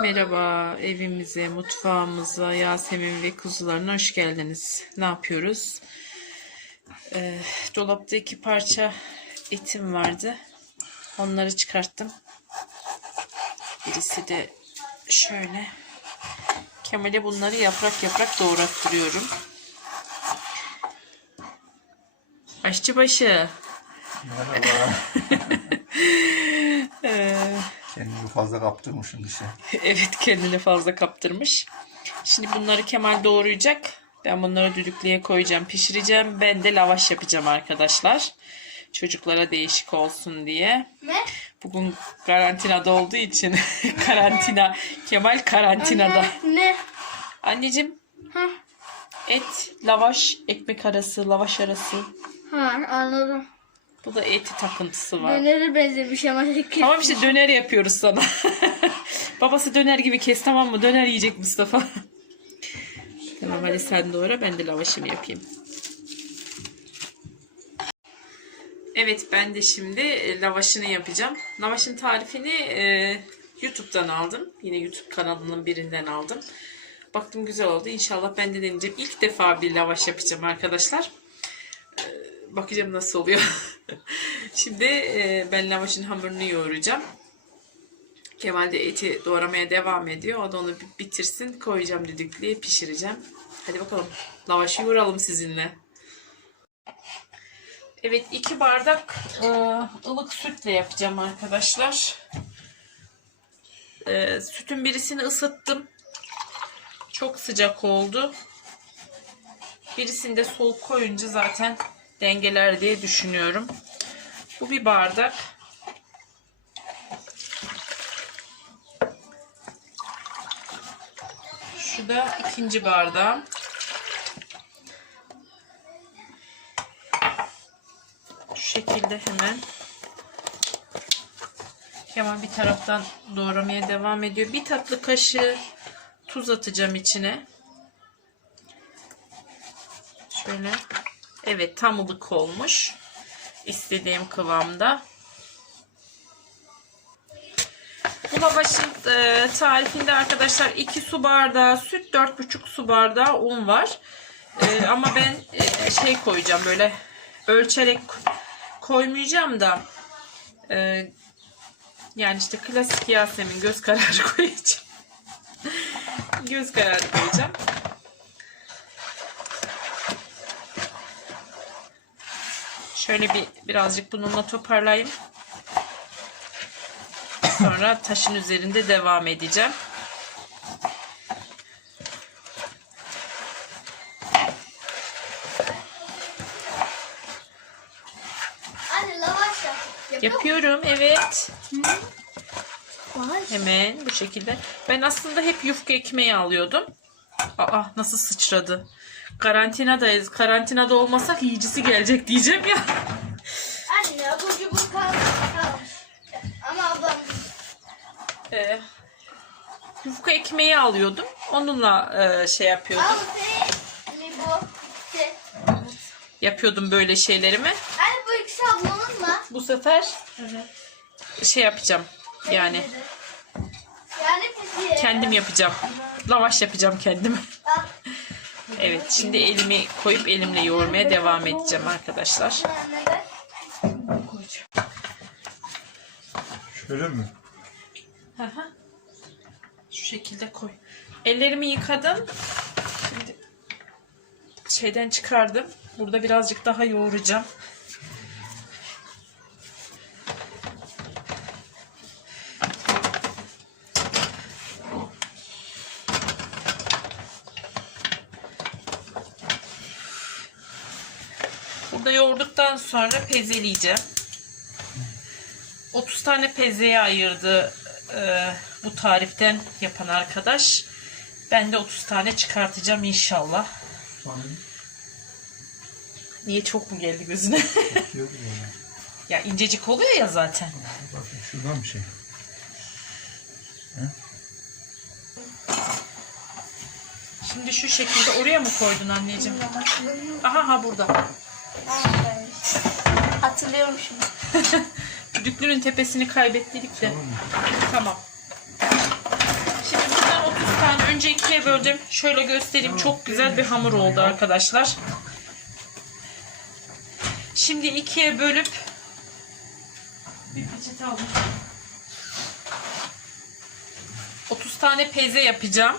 Merhaba, evimize, mutfağımıza, Yasemin ve kuzularına hoş geldiniz. Ne yapıyoruz? Ee, dolapta iki parça etim vardı. Onları çıkarttım. Birisi de şöyle. Kemal'e bunları yaprak yaprak doğrattırıyorum. Aşçı başı. Merhaba. Ee, Kendimi fazla kaptırmışım işe. Evet kendini fazla kaptırmış. Şimdi bunları Kemal doğrayacak. Ben bunları düdüklüye koyacağım, pişireceğim. Ben de lavaş yapacağım arkadaşlar. Çocuklara değişik olsun diye. Ne? Bugün karantinada olduğu için karantina. Kemal karantinada. Ne? Anneciğim Ha, et, lavaş, ekmek arası, lavaş arası. ha anladım. Bu da eti takıntısı var. Döneri benzemiş ama. Tamam işte döner yapıyoruz sana. Babası döner gibi kes tamam mı? Döner yiyecek Mustafa. tamam hadi sen doğra ben de lavaşımı yapayım. Evet ben de şimdi e, lavaşını yapacağım. Lavaşın tarifini e, YouTube'dan aldım. Yine YouTube kanalının birinden aldım. Baktım güzel oldu. İnşallah ben de deneyeceğim. İlk defa bir lavaş yapacağım arkadaşlar. Bakacağım nasıl oluyor. Şimdi e, ben lavaşın hamurunu yoğuracağım. Kemal de eti doğramaya devam ediyor. O da onu bitirsin. Koyacağım düdüklüye pişireceğim. Hadi bakalım. Lavaşı yoğuralım sizinle. Evet iki bardak e, ılık sütle yapacağım arkadaşlar. E, sütün birisini ısıttım. Çok sıcak oldu. Birisini de soğuk koyunca zaten dengeler diye düşünüyorum. Bu bir bardak. Şu da ikinci bardağım. Şu şekilde hemen. Kemal bir taraftan doğramaya devam ediyor. Bir tatlı kaşığı tuz atacağım içine. Şöyle. Evet tam ılık olmuş. İstediğim kıvamda. Bu lavaşın e, tarifinde arkadaşlar 2 su bardağı süt, 4,5 su bardağı un var. E, ama ben e, şey koyacağım böyle ölçerek koymayacağım da e, yani işte klasik Yasemin göz kararı koyacağım. göz kararı koyacağım. Şöyle bir birazcık bununla toparlayayım. Sonra taşın üzerinde devam edeceğim. Yapıyorum evet. Hemen bu şekilde. Ben aslında hep yufka ekmeği alıyordum. Aa nasıl sıçradı. Karantinadayız. Karantinada olmasak yiyicisi gelecek diyeceğim ya. Anne abur cubur kalmış. Ama ablam Ee, yufka ekmeği alıyordum. Onunla e, şey yapıyordum. Yapıyordum böyle şeylerimi. Anne bu ikisi ablamın mı? Bu sefer şey yapacağım. Yani Yani kendim yapacağım. Lavaş yapacağım kendim. Evet şimdi elimi koyup elimle yoğurmaya devam edeceğim arkadaşlar. Şöyle mi? Hı hı. Şu şekilde koy. Ellerimi yıkadım. Şimdi şeyden çıkardım. Burada birazcık daha yoğuracağım. Yoğurduktan sonra pezeleyeceğim. 30 tane pezeye ayırdı e, bu tariften yapan arkadaş. Ben de 30 tane çıkartacağım inşallah. Niye çok mu geldi gözüne? Yok ya incecik oluyor ya zaten. Bakın şuradan bir şey. Şimdi şu şekilde oraya mı koydun anneciğim? Aha ha burada. Hatırlıyorum şimdi. Düdüklünün tepesini kaybettik de. Tamam. önce ikiye böldüm. Şöyle göstereyim. Çok güzel bir hamur oldu arkadaşlar. Şimdi ikiye bölüp bir peçete aldım. 30 tane peze yapacağım.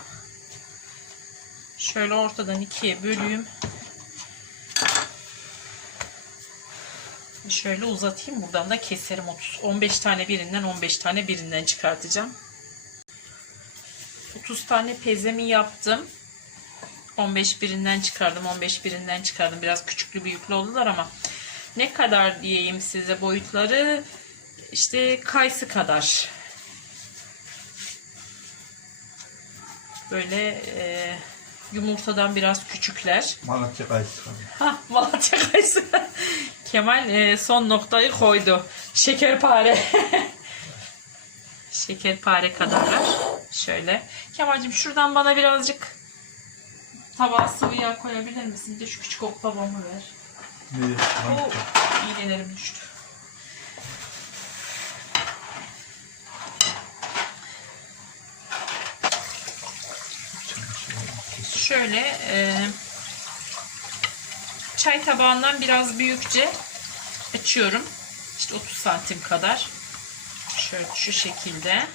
Şöyle ortadan ikiye böleyim. Şöyle uzatayım. Buradan da keserim 30. 15 tane birinden 15 tane birinden çıkartacağım. 30 tane pezemi yaptım. 15 birinden çıkardım. 15 birinden çıkardım. Biraz küçüklü büyüklü oldular ama ne kadar diyeyim size boyutları işte kayısı kadar. Böyle e, yumurtadan biraz küçükler. Malatya kayısı. Ha Malatya kayısı. Kemal e, son noktayı koydu. Şekerpare. Şekerpare kadarlar. Şöyle. Kemal'cim şuradan bana birazcık tabağa sıvı yağ koyabilir misin? Bir de şu küçük oklavamı ver. Ne? Oo, iğnelerim düştü. Şöyle e, çay tabağından biraz büyükçe açıyorum. İşte 30 santim kadar. Şöyle şu şekilde.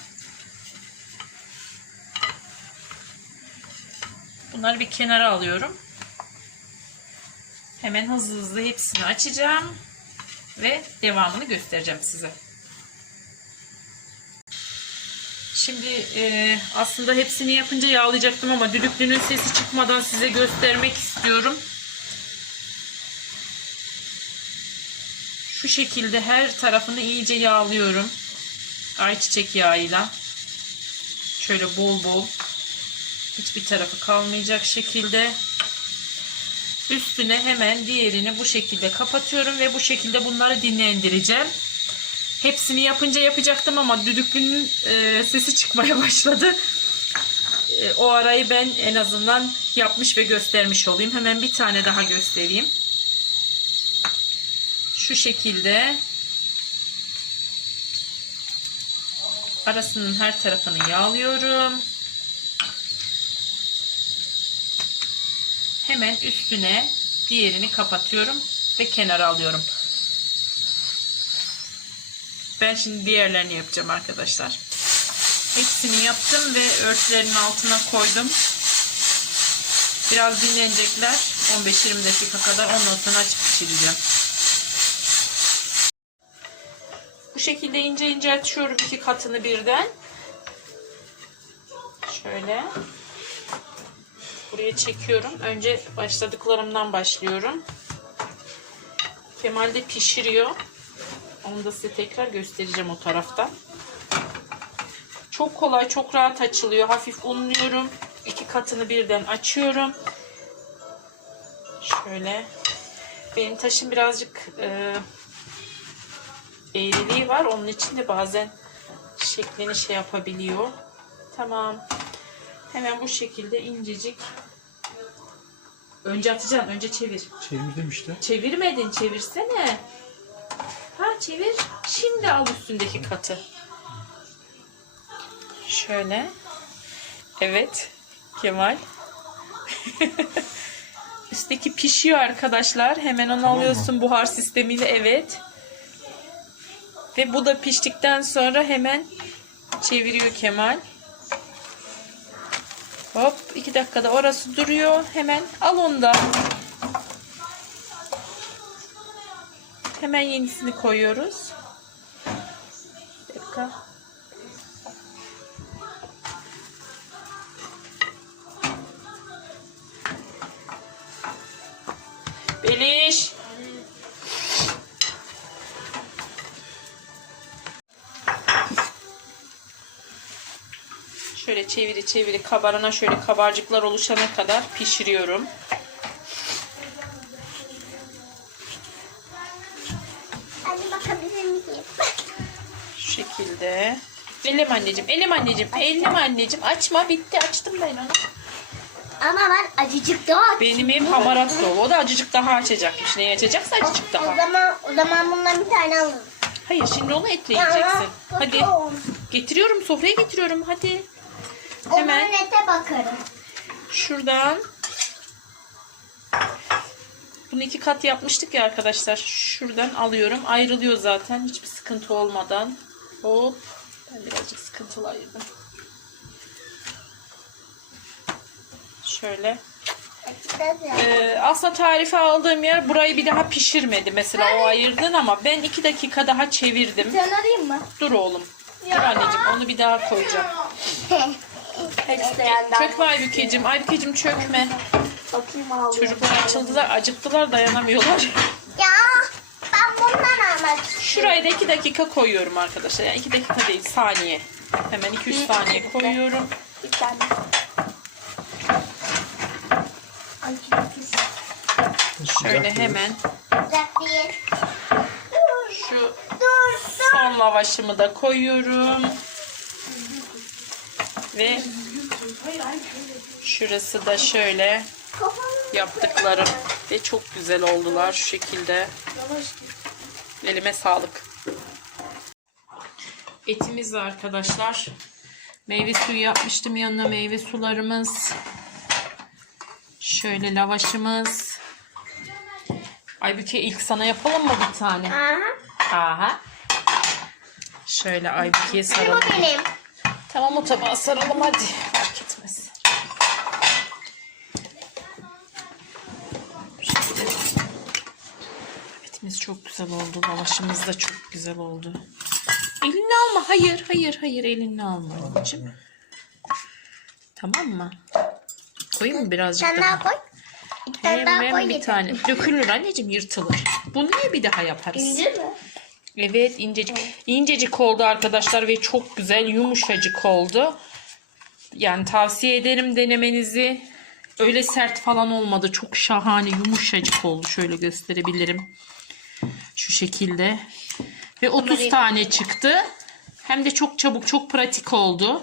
Bunları bir kenara alıyorum. Hemen hızlı hızlı hepsini açacağım ve devamını göstereceğim size. Şimdi e, aslında hepsini yapınca yağlayacaktım ama düdüklünün sesi çıkmadan size göstermek istiyorum. Şekilde her tarafını iyice yağlıyorum. Ayçiçek yağıyla. Şöyle bol bol. Hiçbir tarafı kalmayacak şekilde. Üstüne hemen diğerini bu şekilde kapatıyorum ve bu şekilde bunları dinlendireceğim. Hepsini yapınca yapacaktım ama düdüklünün e, sesi çıkmaya başladı. E, o arayı ben en azından yapmış ve göstermiş olayım. Hemen bir tane daha göstereyim. Şu şekilde arasının her tarafını yağlıyorum. Hemen üstüne diğerini kapatıyorum ve kenara alıyorum. Ben şimdi diğerlerini yapacağım arkadaşlar. Hepsini yaptım ve örtülerin altına koydum. Biraz dinlenecekler. 15-20 dakika kadar ondan sonra açıp pişireceğim. Bu şekilde ince ince açıyorum iki katını birden. Şöyle. Buraya çekiyorum. Önce başladıklarımdan başlıyorum. Kemal de pişiriyor. Onu da size tekrar göstereceğim o taraftan. Çok kolay, çok rahat açılıyor. Hafif unluyorum. İki katını birden açıyorum. Şöyle. Benim taşım birazcık e, eğriliği var. Onun için de bazen şeklini şey yapabiliyor. Tamam. Hemen bu şekilde incecik. Önce atacaksın. Önce çevir. Çevirdim işte. Çevirmedin. Çevirsene. Ha çevir. Şimdi al üstündeki katı. Şöyle. Evet. Kemal. Üstteki pişiyor arkadaşlar. Hemen onu alıyorsun buhar sistemiyle. Evet. Ve bu da piştikten sonra hemen çeviriyor Kemal. Hop iki dakikada orası duruyor. Hemen al onu. Hemen yenisini koyuyoruz. Bir dakika. Çeviri çeviri kabarana şöyle kabarcıklar oluşana kadar pişiriyorum. Anne bakabilir miyim? Şu şekilde. Elim anneciğim, elim anneciğim, elim anneciğim. Açma bitti açtım ben onu. Ama ben acıcık daha Benim ev hamarat dolu. O da acıcık daha açacakmış. Neyi açacaksa acıcık O daha. zaman o zaman bundan bir tane alırım. Hayır şimdi onu etle yiyeceksin. Hadi. Getiriyorum sofraya getiriyorum hadi. Hemen. Omlete bakarım. Şuradan bunu iki kat yapmıştık ya arkadaşlar. Şuradan alıyorum. Ayrılıyor zaten. Hiçbir sıkıntı olmadan. Hop. Ben birazcık sıkıntılı ayırdım. Şöyle. Ee, aslında tarifi aldığım yer burayı bir daha pişirmedi. Mesela o ayırdın ama ben iki dakika daha çevirdim. Sen arayayım mı? Dur oğlum. Dur anneciğim onu bir daha koyacağım. İsteyenler. Çökme Aybükeciğim. Aybükeciğim çökme. Bakayım ağlıyor. Çocuklar açıldılar, acıktılar, dayanamıyorlar. Ya ben bundan almak. Şurayı da 2 dakika koyuyorum arkadaşlar. Yani 2 dakika değil, saniye. Hemen 2-3 saniye koyuyorum. Bir tane. Ay. Şöyle hemen şu. Dur. son lavaşımı da koyuyorum. Ve şurası da şöyle yaptıklarım. Ve çok güzel oldular şu şekilde. Elime sağlık. Etimiz var arkadaşlar. Meyve suyu yapmıştım yanına meyve sularımız. Şöyle lavaşımız. Aybüke ilk sana yapalım mı bir tane? Aha. Aha. Şöyle Aybüke'ye saralım. benim. Tamam o tabağa saralım hadi. Fark etmez. Şöyle. Etimiz çok güzel oldu. Lavaşımız da çok güzel oldu. Elini alma. Hayır, hayır, hayır. Elini alma anneciğim. Tamam mı? Koyayım mı birazcık Sen daha? daha koy. Bir tane daha Hemen koy. bir yeter. tane. Dökülür anneciğim yırtılır. Bunu niye bir daha yaparız? İnce mi? Evet incecik. İncecik oldu arkadaşlar ve çok güzel yumuşacık oldu. Yani tavsiye ederim denemenizi. Öyle sert falan olmadı. Çok şahane yumuşacık oldu. Şöyle gösterebilirim. Şu şekilde. Ve 30 tane çıktı. Hem de çok çabuk çok pratik oldu.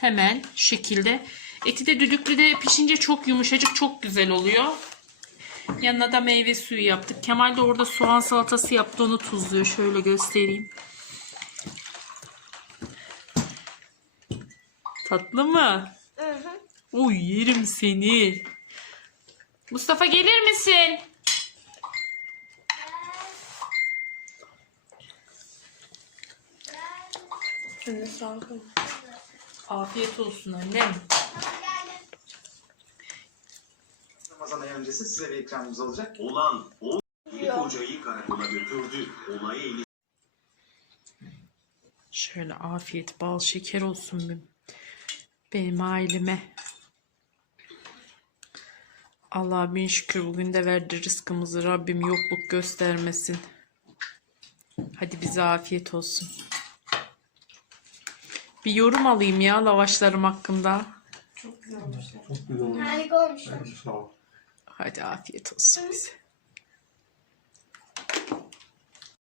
Hemen şu şekilde. Eti de düdüklüde pişince çok yumuşacık çok güzel oluyor. Yanına da meyve suyu yaptık. Kemal de orada soğan salatası yaptı. Onu tuzluyor. Şöyle göstereyim. Tatlı mı? Hı hı. Yerim seni. Mustafa gelir misin? Afiyet olsun annem. Ramazan ayı öncesi size bir ikramımız olacak. Olan o bir kocayı karakola götürdü. Olayı eli Şöyle afiyet bal şeker olsun benim, benim aileme. Allah bin şükür bugün de verdi rızkımızı. Rabbim yokluk göstermesin. Hadi bize afiyet olsun. Bir yorum alayım ya lavaşlarım hakkında. Çok güzel olmuş. Harika olmuş. Sağ ol. Hadi afiyet olsun bize.